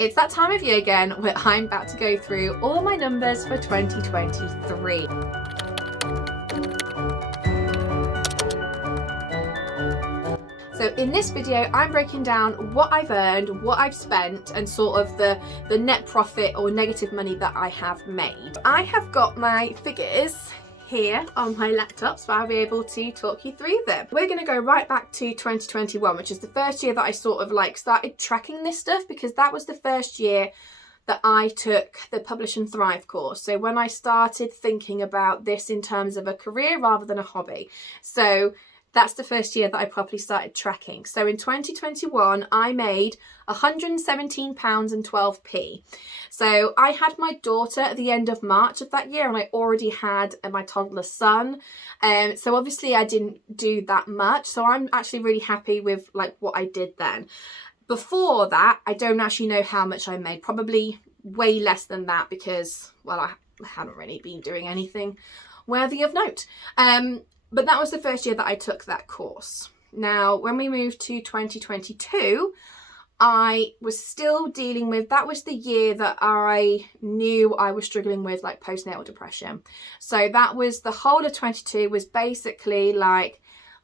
It's that time of year again where I'm about to go through all my numbers for 2023. So in this video, I'm breaking down what I've earned, what I've spent, and sort of the net profit or negative money that I have made. I have got my figures here on my laptop, so I'll be able to talk you through them. We're going to go right back to 2021, which is the first year that I sort of started tracking this stuff, because that was the first year that I took the Publish and Thrive course. So when I started thinking about this in terms of a career rather than a hobby. So that's the first year that I properly started tracking. So in 2021, I made £117.12. So I had my daughter at the end of March of that year, and I already had my toddler son. So obviously I didn't do that much. So I'm actually really happy with what I did then. Before that, I don't actually know how much I made. Probably way less than that, because, well, I haven't really been doing anything worthy of note. But that was the first year that I took that course. Now, when we moved to 2022, I was still dealing with, that was the year that I knew I was struggling with postnatal depression. So that was the whole of 22 was basically I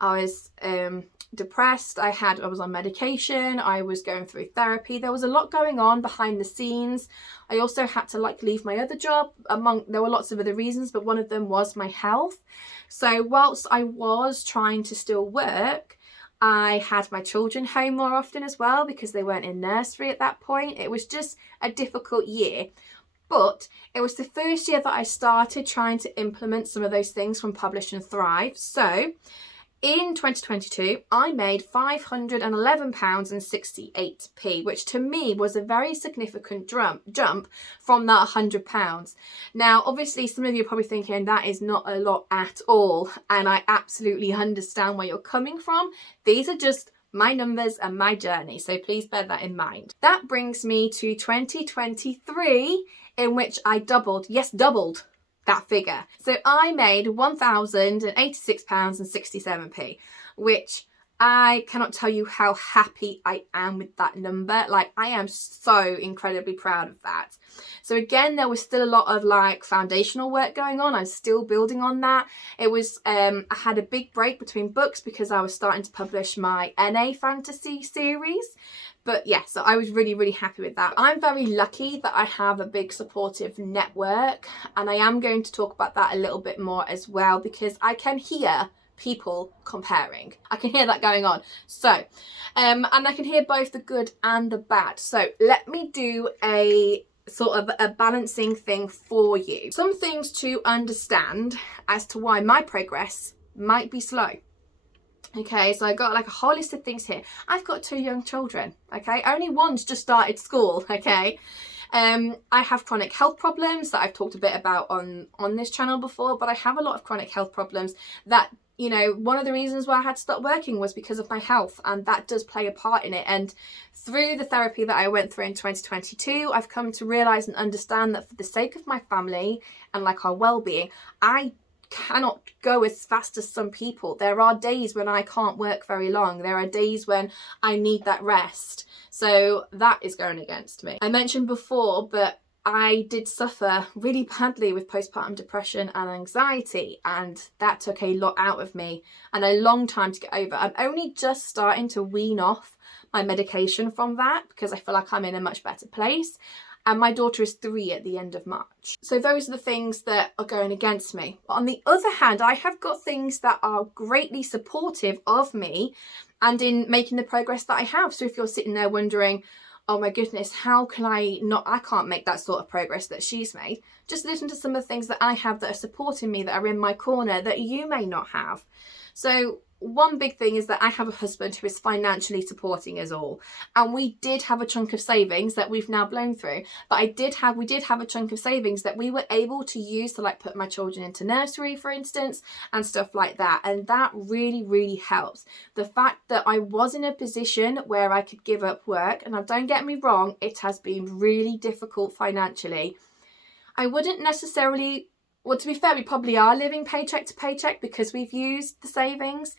was depressed. I was on medication. I was going through therapy. There was a lot going on behind the scenes. I also had to leave my other job. There were lots of other reasons, but one of them was my health. So whilst I was trying to still work, I had my children home more often as well, because they weren't in nursery at that point. It was just a difficult year. But it was the first year that I started trying to implement some of those things from Publish and Thrive. So in 2022, I made £511.68, which to me was a very significant jump from that £100. Now, obviously, some of you are probably thinking that is not a lot at all, and I absolutely understand where you're coming from. These are just my numbers and my journey, so please bear that in mind. That brings me to 2023, in which I doubled that figure. So I made £1,086.67, which I cannot tell you how happy I am with that number. I am so incredibly proud of that. So again, there was still a lot of foundational work going on. I'm still building on that. It was, I had a big break between books because I was starting to publish my NA fantasy series. But yeah, so I was really, really happy with that. I'm very lucky that I have a big supportive network, and I am going to talk about that a little bit more as well, because I can hear people comparing. I can hear that going on. So, and I can hear both the good and the bad. So let me do a sort of a balancing thing for you. Some things to understand as to why my progress might be slow. Okay, so I got a whole list of things here. I've got 2 young children, okay? Only one's just started school, okay? I have chronic health problems that I've talked a bit about on this channel before, but I have a lot of chronic health problems that, one of the reasons why I had to stop working was because of my health, and that does play a part in it. And through the therapy that I went through in 2022, I've come to realise and understand that for the sake of my family and our well-being, I cannot go as fast as some people. There are days when I can't work very long. There are days when I need that rest. So that is going against me. I mentioned before, but I did suffer really badly with postpartum depression and anxiety, and that took a lot out of me and a long time to get over. I'm only just starting to wean off my medication from that, because I feel like I'm in a much better place. And my daughter is 3 at the end of March. So those are the things that are going against me. But on the other hand, I have got things that are greatly supportive of me and in making the progress that I have. So if you're sitting there wondering, oh my goodness, how can I can't make that sort of progress that she's made. Just listen to some of the things that I have that are supporting me, that are in my corner, that you may not have. So one big thing is that I have a husband who is financially supporting us all, and we did have a chunk of savings that we've now blown through, but we did have a chunk of savings that we were able to use to put my children into nursery, for instance, and stuff like that, and that really, really helps. The fact that I was in a position where I could give up work, and now don't get me wrong, it has been really difficult financially. I wouldn't necessarily, well, to be fair, we probably are living paycheck to paycheck because we've used the savings,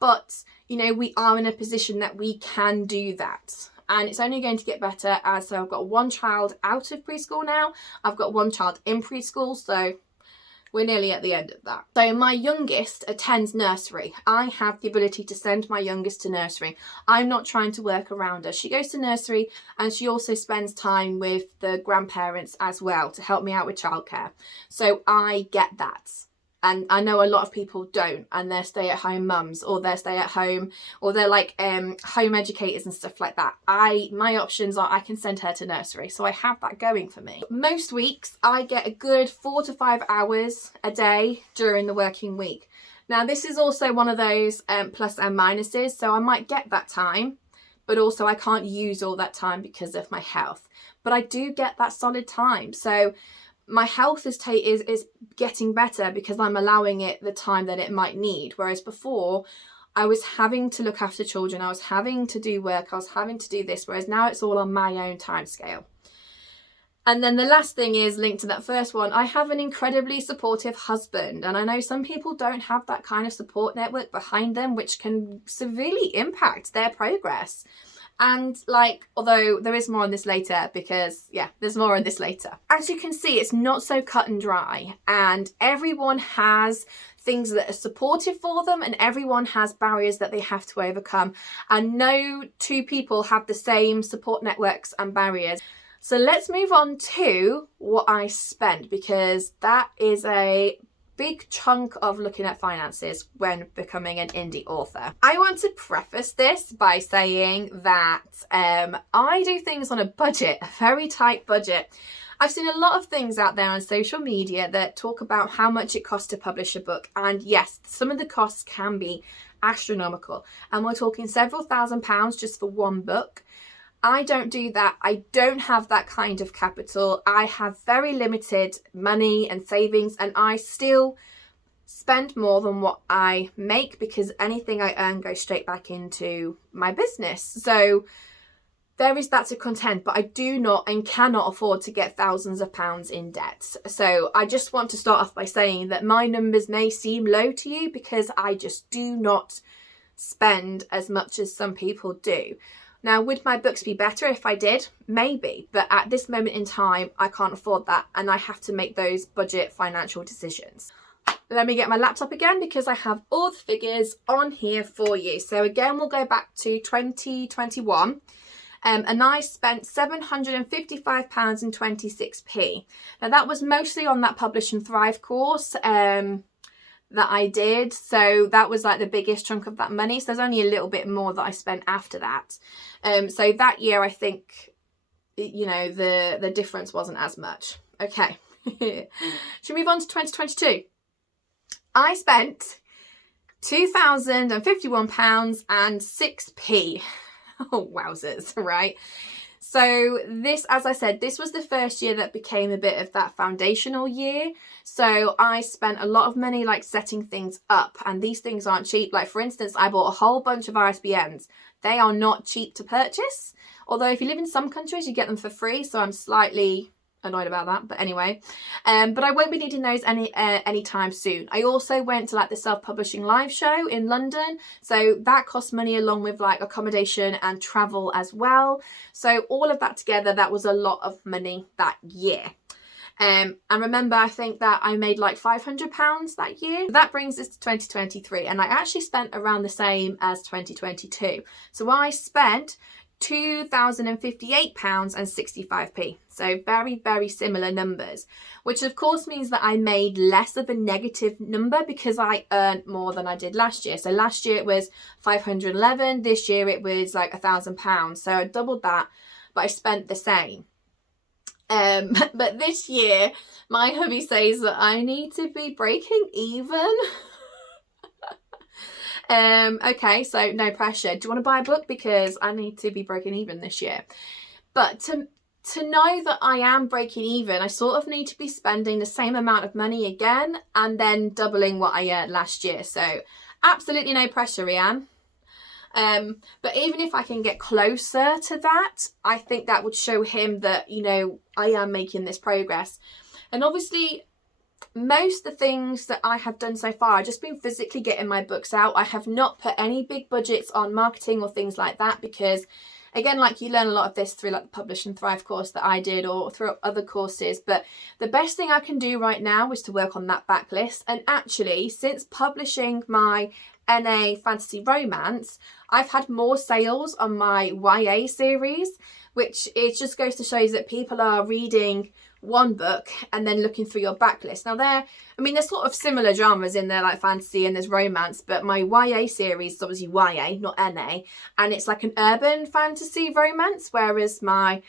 but we are in a position that we can do that. and it's only going to get better. As so I've got one child out of preschool now, I've got one child in preschool, so we're nearly at the end of that. So my youngest attends nursery. I have the ability to send my youngest to nursery. I'm not trying to work around her. She goes to nursery and she also spends time with the grandparents as well to help me out with childcare. So I get that. And I know a lot of people don't, and they're stay-at-home mums, or they're stay-at-home, or they're like home educators and stuff like that. My options are I can send her to nursery, so I have that going for me. Most weeks I get a good 4 to 5 hours a day during the working week. Now this is also one of those plus and minuses, so I might get that time, but also I can't use all that time because of my health. But I do get that solid time, so my health is getting better because I'm allowing it the time that it might need. Whereas before, I was having to look after children, I was having to do work, I was having to do this, whereas now it's all on my own time scale. And then the last thing is linked to that first one. I have an incredibly supportive husband, and I know some people don't have that kind of support network behind them, which can severely impact their progress. And like, although there is more on this later, because yeah, there's more on this later. As you can see, it's not so cut and dry, and everyone has things that are supportive for them, and everyone has barriers that they have to overcome. And no two people have the same support networks and barriers. So let's move on to what I spent, because that is a big chunk of looking at finances when becoming an indie author. I want to preface this by saying that I do things on a budget, a very tight budget. I've seen a lot of things out there on social media that talk about how much it costs to publish a book, and yes, some of the costs can be astronomical, and we're talking several £1,000s just for one book. I don't do that. I don't have that kind of capital. I have very limited money and savings, and I still spend more than what I make because anything I earn goes straight back into my business. So there is that to contend, but I do not and cannot afford to get thousands of pounds in debt. So I just want to start off by saying that my numbers may seem low to you because I just do not spend as much as some people do. Now, would my books be better if I did? Maybe, but at this moment in time, I can't afford that, and I have to make those budget financial decisions. Let me get my laptop again because I have all the figures on here for you. So again, we'll go back to 2021. And I spent £755.26. Now that was mostly on that Publish and Thrive course that I did. So that was like the biggest chunk of that money. So there's only a little bit more that I spent after that. So that year, I think, you know, the difference wasn't as much. Okay. Should we move on to 2022? I spent £2,051.06. Oh, wowzers, right? So this, as I said, this was the first year that became a bit of that foundational year. So I spent a lot of money like setting things up, and these things aren't cheap. Like for instance, I bought a whole bunch of ISBNs. They are not cheap to purchase. Although if you live in some countries, you get them for free. So I'm slightly annoyed about that, but anyway, but I won't be needing those anytime soon. I also went to like the self-publishing live show in London, so that cost money along with like accommodation and travel as well. So all of that together, that was a lot of money that year. And remember, I think that I made like £500 that year. That brings us to 2023, and I actually spent around the same as 2022. So I spent £2,058.65. So very, very similar numbers, which of course means that I made less of a negative number because I earned more than I did last year. So last year it was 511, this year it was like £1,000. So I doubled that, but I spent the same. But this year, my hubby says that I need to be breaking even. Okay, so no pressure. Do you want to buy a book? Because I need to be breaking even this year. But to know that I am breaking even, I sort of need to be spending the same amount of money again and then doubling what I earned last year. So absolutely no pressure, Rianne. But even if I can get closer to that, I think that would show him that, you know, I am making this progress. And obviously, most of the things that I have done so far, I've just been physically getting my books out. I have not put any big budgets on marketing or things like that because Again, like, you learn a lot of this through like the Publish and Thrive course that I did, or through other courses, but the best thing I can do right now is to work on that backlist. And actually, since publishing my NA fantasy romance, I've had more sales on my YA series, which it just goes to show you that people are reading one book and then looking through your backlist. Now there's sort of similar genres in there, like fantasy and there's romance, but my YA series is obviously YA, not NA, and it's like an urban fantasy romance, whereas my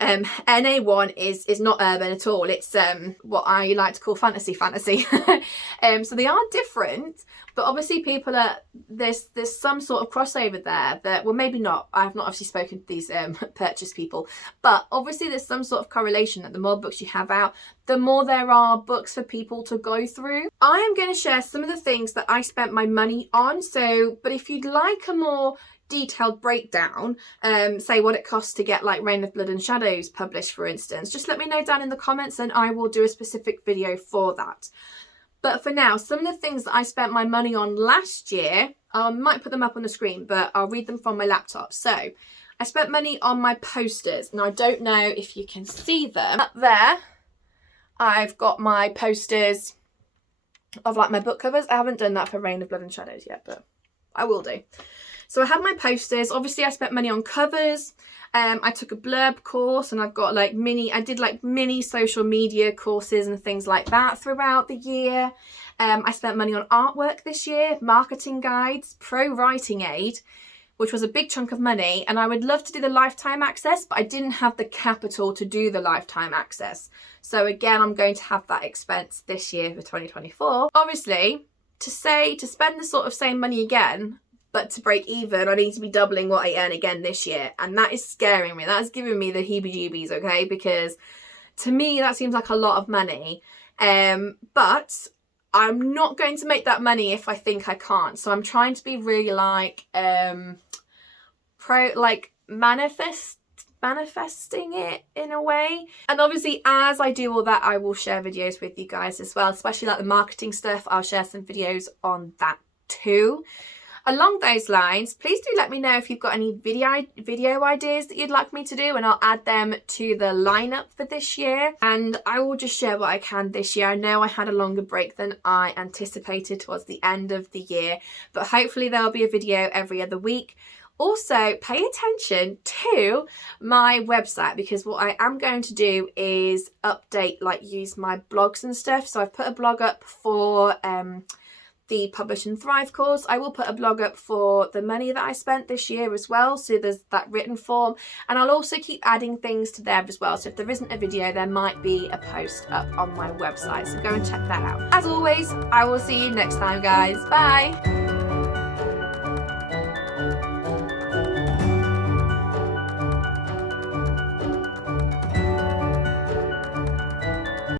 NA one is not urban at all. It's what I like to call fantasy. So they are different, but obviously people are there's some sort of crossover there that, well, maybe not. I've not obviously spoken to these purchase people, but obviously there's some sort of correlation that the more books you have out, the more there are books for people to go through. I am going to share some of the things that I spent my money on. So, but if you'd like a more detailed breakdown, say what it costs to get like Reign of Blood and Shadows published, for instance, just let me know down in the comments and I will do a specific video for that. But for now, some of the things that I spent my money on last year, I might put them up on the screen, but I'll read them from my laptop. So I spent money on my posters. Now I don't know if you can see them. Up there, I've got my posters of like my book covers. I haven't done that for Reign of Blood and Shadows yet, but I will do. So I have my posters. Obviously I spent money on covers. I took a blurb course, and I've got like mini social media courses and things like that throughout the year. I spent money on artwork this year, marketing guides, pro writing aid, which was a big chunk of money. And I would love to do the lifetime access, but I didn't have the capital to do the lifetime access. So again, I'm going to have that expense this year for 2024. Obviously, to spend the sort of same money again, but to break even, I need to be doubling what I earn again this year. And that is scaring me. That is giving me the heebie-jeebies, okay? Because to me, that seems like a lot of money. But I'm not going to make that money if I think I can't. So I'm trying to be really like, manifesting it in a way. And obviously, as I do all that, I will share videos with you guys as well, especially like the marketing stuff. I'll share some videos on that too. Along those lines, please do let me know if you've got any video ideas that you'd like me to do, and I'll add them to the lineup for this year. And I will just share what I can this year. I know I had a longer break than I anticipated towards the end of the year, but hopefully there'll be a video every other week. Also, pay attention to my website, because what I am going to do is use my blogs and stuff. So I've put a blog up for the Publish and Thrive course. I will put a blog up for the money that I spent this year as well, so there's that written form, and I'll also keep adding things to there as well. So if there isn't a video, there might be a post up on my website, so go and check that out. As always, I will see you next time, guys. Bye.